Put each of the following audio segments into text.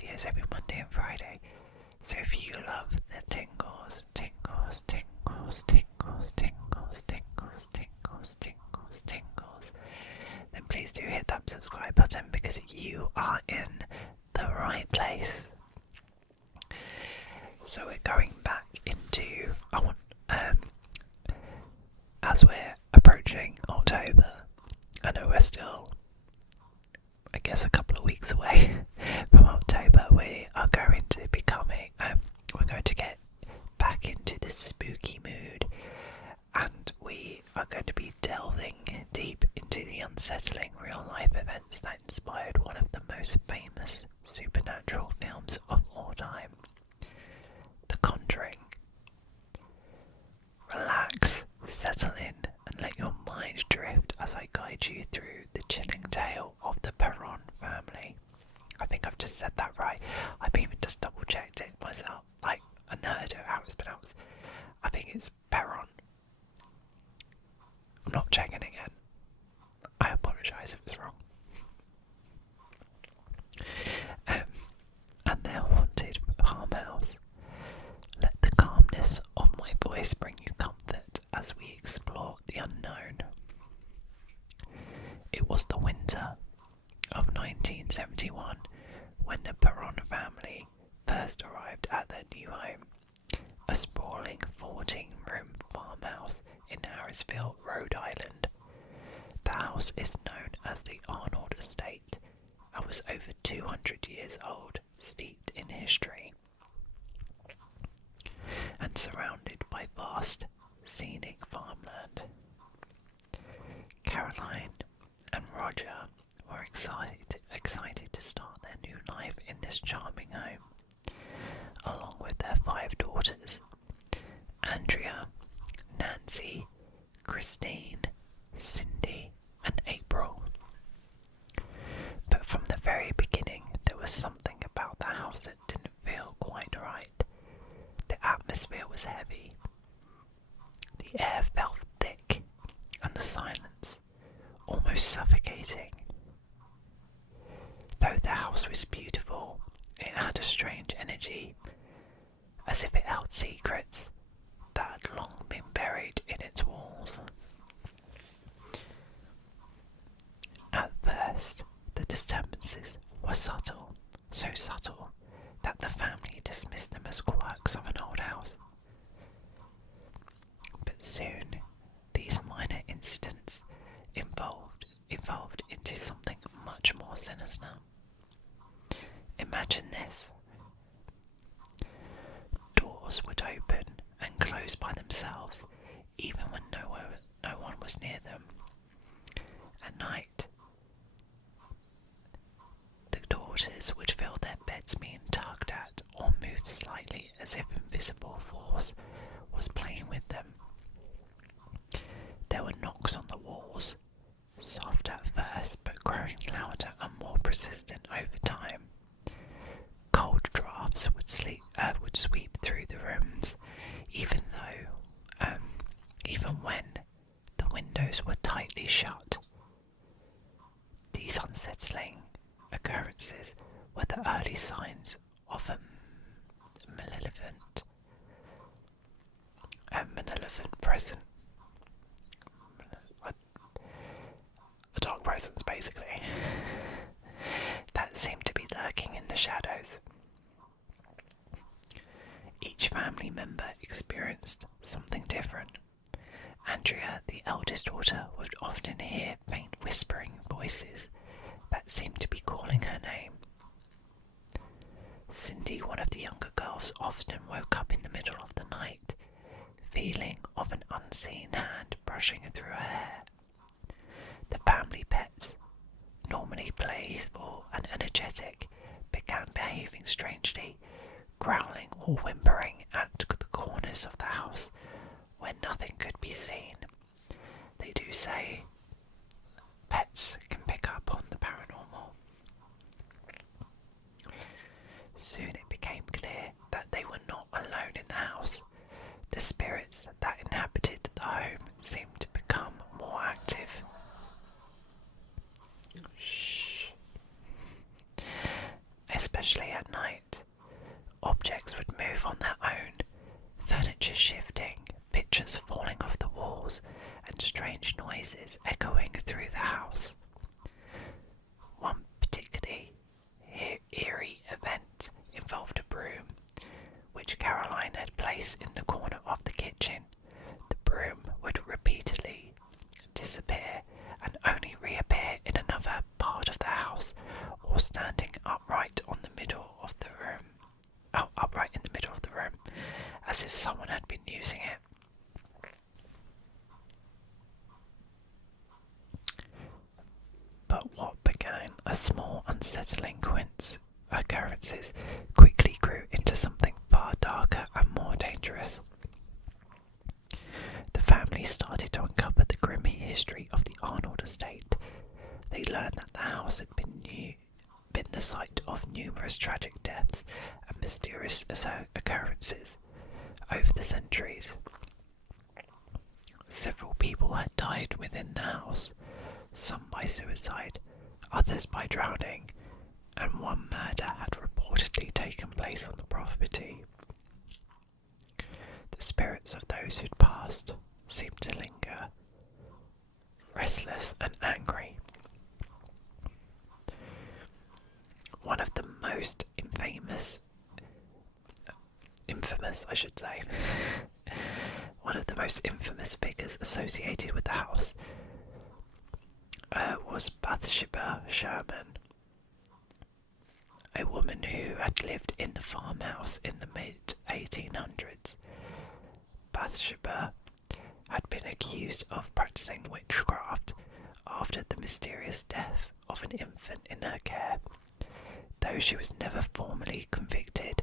videos every Monday and Friday. So if you love the tingles, tingles, tingles, tingles, tingles, tingles, tingles, tingles, tingles, then please do hit that subscribe button, because you are in the right place. So we're going back into, as we're approaching October, I know we're still, I guess, a couple of weeks away from October. We are going to be we're going to get back into the spooky mood, and we are going to be delving deep into the unsettling real-life events that inspired one of the most famous supernatural films of all time, The Conjuring. Relax, settle in, and let your mind drift as I guide you through the chilling tale of the Perron family. I think I've just said that right. I've even just double checked it myself. Like, I heard how it's pronounced. I think it's Perron. I'm not checking again. I apologise if it's wrong. And their haunted farmhouse. Let the calmness of my voice bring you comfort as we explore the unknown. It was the winter of 1971 when the Perron family first arrived at their new home, a sprawling 14-room farmhouse in Harrisville, Rhode Island. The house is known as the Arnold Estate and was over 200 years old, steeped in history, and surrounded by vast, scenic farmland. Caroline and Roger were excited to start their new life in this charming home, along with their 5 daughters, Andrea, Nancy, Christine, Cindy, and April. But from the very beginning, there was something about the house that didn't feel quite right. The atmosphere was heavy. The air felt thick, and the silence almost suffocating. Though the house was beautiful, it had a strange energy, as if it held secrets that had long been buried in its walls. At first, the disturbances were subtle, so subtle that the family dismissed them as quirks of an old house. But soon, these minor incidents evolved into something much more sinister. Imagine this. Doors would open and close by themselves, even when no one was near them. At night, the daughters would feel their beds being tugged at or moved slightly, as if invisible force was playing with them. There were knocks on the walls, soft at first but growing louder and more persistent over time. Cold drafts would sweep through the rooms, even when the windows were tightly shut. These unsettling occurrences were the early signs of a malevolent presence. A dark presence, basically, that seemed to be lurking in the shadows. Each family member experienced something different. Andrea, the eldest daughter, would often hear faint whispering voices that seemed to be calling her name. Cindy, one of the younger girls, often woke up in the middle of the night, feeling of an unseen hand brushing through her hair. The family pets, normally playful and energetic, began behaving strangely, growling or whimpering at the corners of the house where nothing could be seen. They do say pets can pick up on the paranormal. Soon it became clear that they were not alone in the house. The spirits that inhabited the home seemed to become more active. Shh. especially at night. Objects would move on their own, furniture shifting, pictures falling off the walls, and strange noises echoing through the house. One particularly eerie event involved a broom, which Caroline had placed in the corner of the kitchen. The broom would repeatedly disappear and only reappear in another part of the house, or standing upright in the middle of the room, as if someone had been using it. But what began as small, unsettling occurrences quickly grew into something far darker and more dangerous. The family started to uncover the grim history of the Arnold estate. They learned that the house had been the site of numerous tragic deaths and mysterious occurrences over the centuries. Several people had died within the house, some by suicide, others by drowning, and one murder had reportedly taken place on the property. The spirits of those who'd passed seemed to linger, restless and angry. One of the most infamous figures associated with the house was Bathsheba Sherman, a woman who had lived in the farmhouse in the mid-1800s. Bathsheba had been accused of practicing witchcraft after the mysterious death of an infant in her care. Though she was never formally convicted,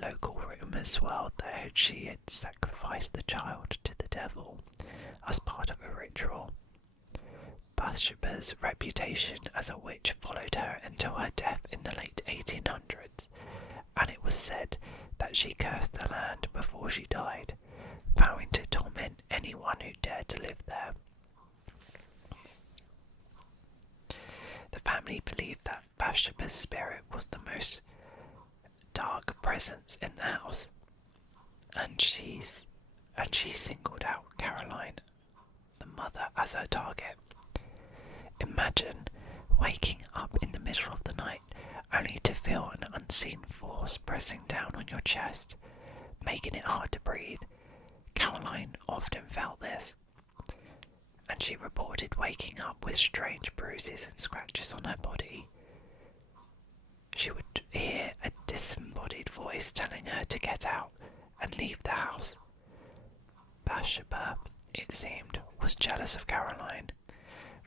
local rumours swirled that she had sacrificed the child to the devil as part of a ritual. Bathsheba's reputation as a witch followed her until her death in the late 1800s, and it was said that she cursed the land before she died, vowing to torment anyone who dared to live there. The family believed that Bathsheba's spirit was the most dark presence in the house, and she singled out Caroline, the mother, as her target. Imagine waking up in the middle of the night only to feel an unseen force pressing down on your chest, making it hard to breathe. Caroline often felt this, and she reported waking up with strange bruises and scratches on her body. She would hear a disembodied voice telling her to get out and leave the house. Bathsheba, it seemed, was jealous of Caroline,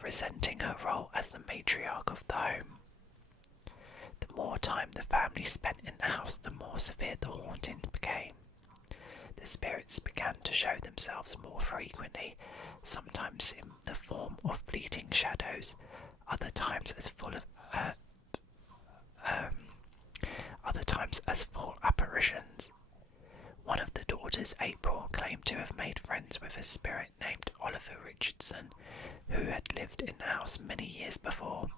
resenting her role as the matriarch of the home. The more time the family spent in the house, the more severe the hauntings became. The spirits began to show themselves more frequently, sometimes in the form of fleeting shadows, other times as full apparitions. One of the daughters, April, claimed to have made friends with a spirit named Oliver Richardson, who had lived in the house many years before.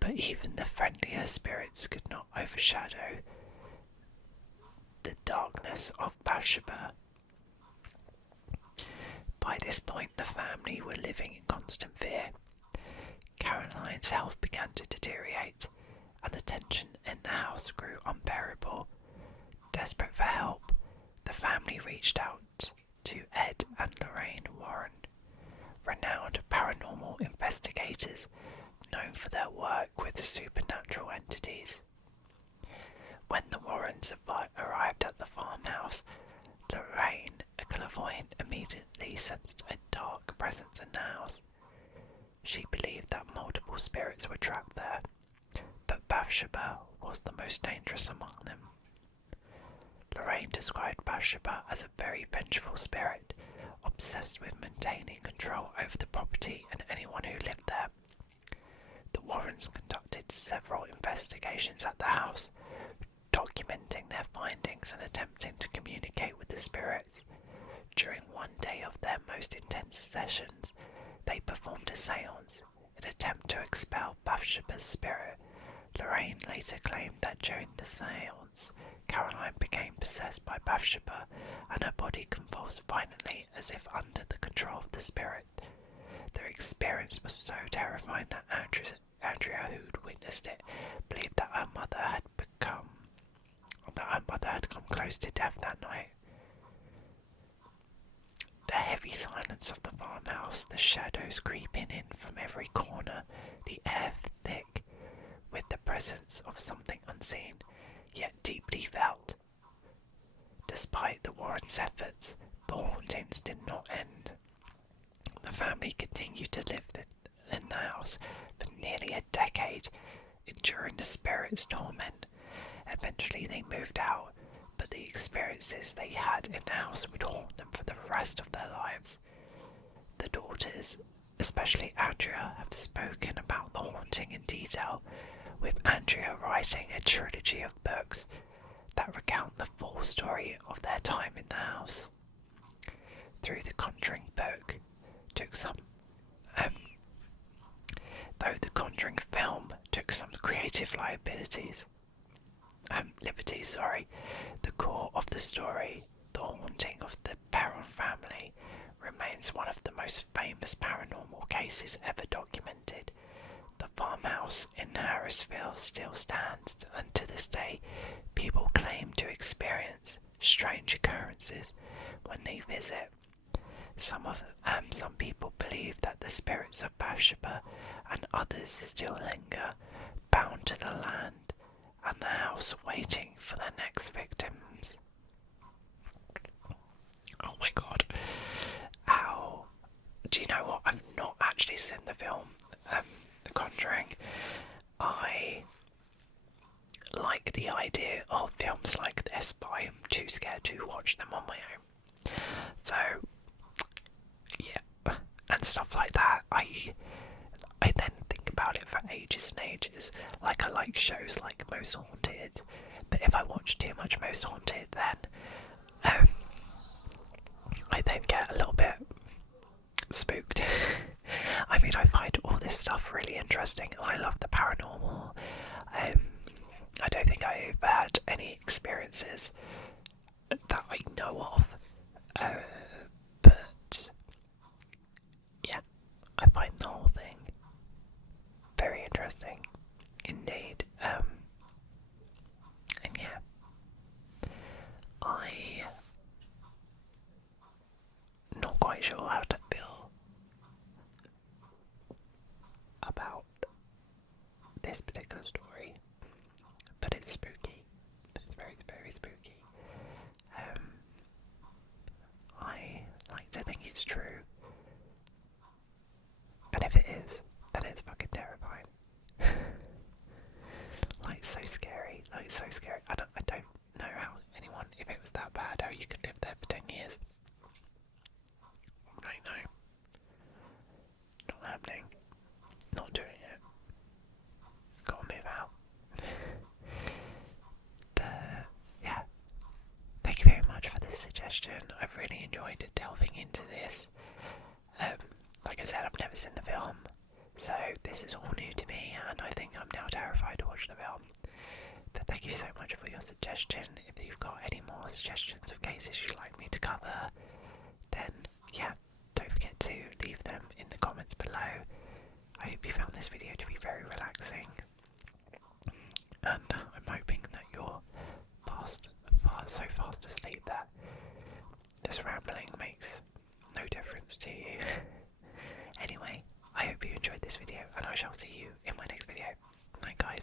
But even the friendlier spirits could not overshadow the darkness of Bathsheba. By this point, the family were living in constant fear. Caroline's health began to deteriorate, and the tension in the house grew unbearable. Desperate for help, the family reached out to Ed and Lorraine Warren, renowned paranormal investigators known for their work with supernatural entities. When the Warrens arrived at the farmhouse, Lorraine, a clairvoyant, immediately sensed a dark presence in the house. She believed that multiple spirits were trapped there, but Bathsheba was the most dangerous among them. Lorraine described Bathsheba as a very vengeful spirit, obsessed with maintaining control over the property and anyone who lived there. The Warrens conducted several investigations at the house, documenting their findings and attempting to communicate with the spirits. During one day of their most intense sessions, they performed a seance in an attempt to expel Bathsheba's spirit. Lorraine later claimed that during the seance, Caroline became possessed by Bathsheba and her body convulsed violently as if under the control of the spirit. Their experience was so terrifying that Andrea, who'd witnessed it, believed that her mother had come close to death that night. The heavy silence of the farmhouse, the shadows creeping in from every corner, the air thick with the presence of something unseen, yet deeply felt. Despite the Warrens' efforts, the hauntings did not end. The family continued to live in the house for nearly a decade, enduring the spirit's torment. Eventually they moved out, but the experiences they had in the house would haunt them for the rest of their lives. The daughters, especially Andrea, have spoken about the haunting in detail, with Andrea writing a trilogy of books that recount the full story of their time in the house. Through the Conjuring book though the Conjuring film took some creative liberties, the core of the story, the haunting of the Perron family, remains one of the most famous paranormal cases ever documented. The farmhouse in Harrisville still stands, and to this day, people claim to experience strange occurrences when they visit. Some people believe that the spirits of Bathsheba and others still linger, bound to the land and the house, waiting for their next victims. Oh my god. How? Do you know what? I've not actually seen the film, The Conjuring. I like the idea of films like this, but I'm too scared to watch them on my own. So, yeah, and stuff like that. I then think about it for ages and ages. Like, I like shows like Most Haunted, but if I watch too much Most Haunted, then I then get a little bit spooked. I mean, I find all this stuff really interesting, and I love the paranormal. I don't think I've had any experiences that I know of, but yeah, I find the whole thing very interesting indeed. And yeah, I'm not quite sure how to feel about this particular story, but it's spooky. It's very, very spooky. I like to think it's true, and if it is, then it's fucking terrifying. Like, so scary. Like, so scary. I don't know how anyone, if it was that bad, how you could live there for 10 years. I know. Not happening. Not doing it. Gotta move out. But yeah, thank you very much for this suggestion. I've really enjoyed delving into this. Like I said, I've never seen the film, so this is all new to me, and I think I'm now terrified to watch the film. But thank you so much for your suggestion. If you've got any more suggestions of cases you'd like me to cover, then yeah, don't forget to leave them in the comments below. I hope you found this video to be very relaxing, and I'm hoping that you're so fast asleep that this rambling makes no difference to you. Anyway, I hope you enjoyed this video, and I shall see you in my next video. Night, guys.